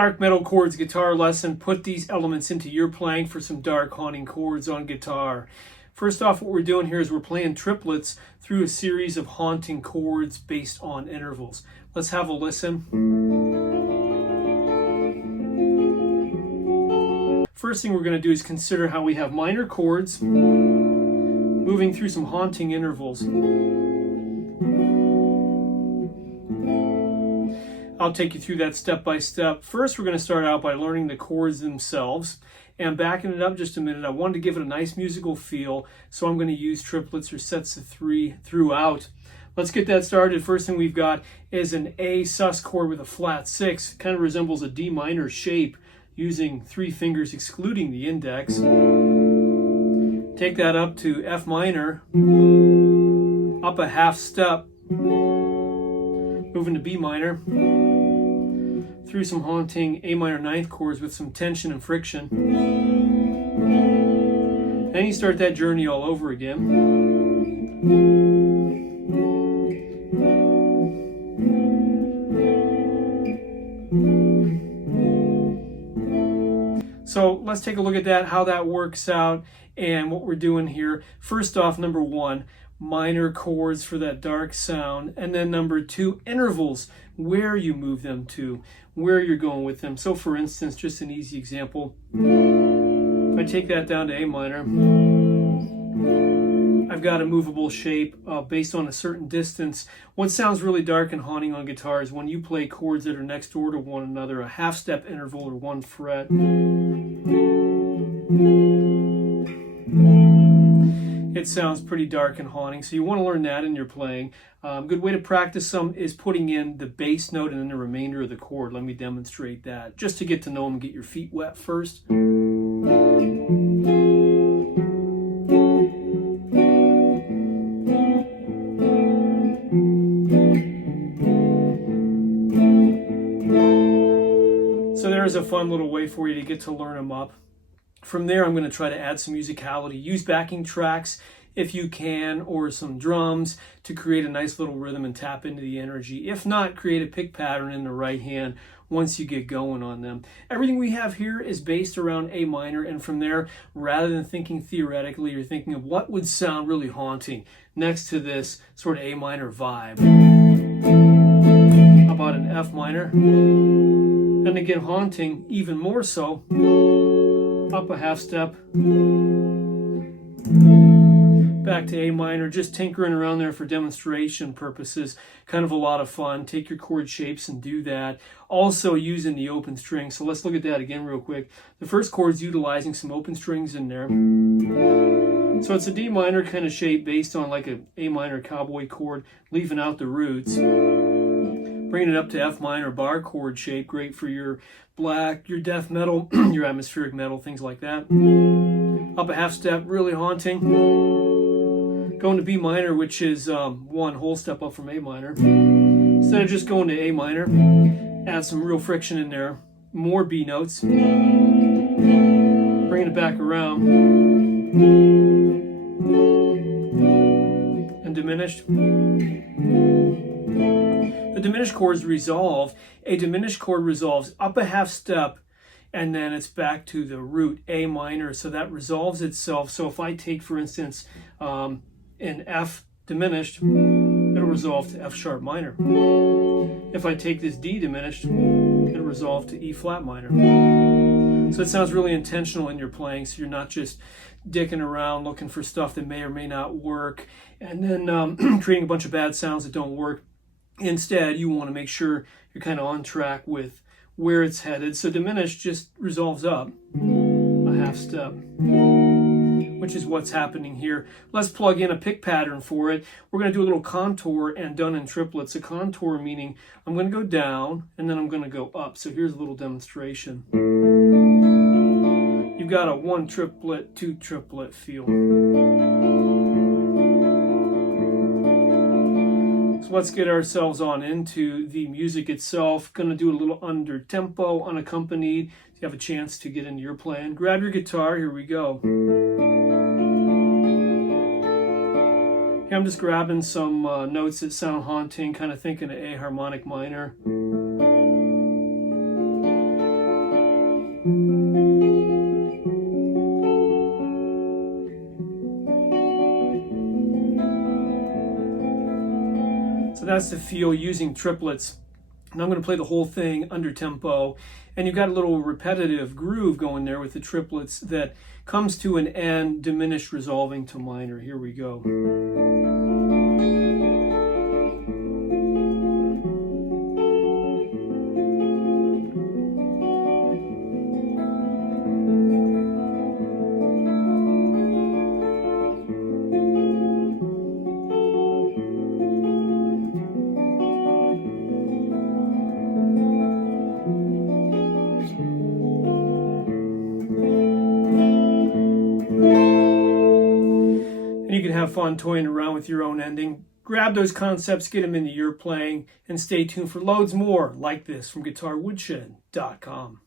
Dark Metal Chords guitar lesson. Put these elements into your playing for some dark haunting chords on guitar. First off, what we're doing here is we're playing triplets through a series of haunting chords based on intervals. Let's have a listen. First thing we're going to do is consider how we have minor chords moving through some haunting intervals. I'll take you through that step by step. First, we're going to start out by learning the chords themselves. And backing it up just a minute, I wanted to give it a nice musical feel, so I'm going to use triplets or sets of 3 throughout. Let's get that started. First thing we've got is an A sus chord with a flat 6. Kind of resembles a D minor shape using 3 fingers excluding the index. Take that up to F minor, up a half step, moving to B minor, through some haunting A minor 9th chords with some tension and friction. Then you start that journey all over again. So let's take a look at that, how that works out, and what we're doing here. First off, number 1, minor chords for that dark sound, and then number 2, intervals, where you move them to, where you're going with them. So for instance, just an easy example, if I take that down to A minor, I've got a movable shape based on a certain distance. What sounds really dark and haunting on guitar is when you play chords that are next door to one another, a half step interval or 1 fret. It sounds pretty dark and haunting, so you want to learn that in your playing. Good way to practice some is putting in the bass note and then the remainder of the chord. Let me demonstrate that, just to get to know them and get your feet wet first. So there's a fun little way for you to get to learn them up. From there, I'm going to try to add some musicality. Use backing tracks if you can, or some drums to create a nice little rhythm and tap into the energy. If not, create a pick pattern in the right hand once you get going on them. Everything we have here is based around A minor, and from there, rather than thinking theoretically, you're thinking of what would sound really haunting next to this sort of A minor vibe. How about an F minor? And again, haunting even more so. Up a half step, back to A minor, just tinkering around there for demonstration purposes. Kind of a lot of fun. Take your chord shapes and do that. Also using the open strings. So let's look at that again real quick. The first chord is utilizing some open strings in there. So it's a D minor kind of shape based on like a A minor cowboy chord, leaving out the roots. Bringing it up to F minor bar chord shape, great for your black, your death metal, your atmospheric metal, things like that. Up a half step, really haunting. Going to B minor, which is 1 whole step up from A minor. Instead of just going to A minor, add some real friction in there. More B notes. Bringing it back around. And diminished. The diminished chords resolve. A diminished chord resolves up a half step, and then it's back to the root A minor, so that resolves itself. So if I take, for instance, an F diminished, it'll resolve to F sharp minor. If I take this D diminished, it'll resolve to E flat minor. So it sounds really intentional in your playing, so you're not just dicking around looking for stuff that may or may not work, and then creating a bunch of bad sounds that don't work. Instead, you want to make sure you're kind of on track with where it's headed. So diminished just resolves up a half step, which is what's happening here. Let's plug in a pick pattern for it. We're going to do a little contour and done in triplets. A contour meaning I'm going to go down and then I'm going to go up. So here's a little demonstration. You've got a 1 triplet, 2 triplet feel. Let's get ourselves on into the music itself. Going to do a little under tempo, unaccompanied. So you have a chance to get into your plan. Grab your guitar. Here we go. Here I'm just grabbing some notes that sound haunting, kind of thinking of A harmonic minor. that's the feel using triplets. And I'm going to play the whole thing under tempo. And you've got a little repetitive groove going there with the triplets that comes to an end, diminished resolving to minor. Here we go. And you can have fun toying around with your own ending. Grab those concepts, get them into your playing, and stay tuned for loads more like this from GuitarWoodshed.com.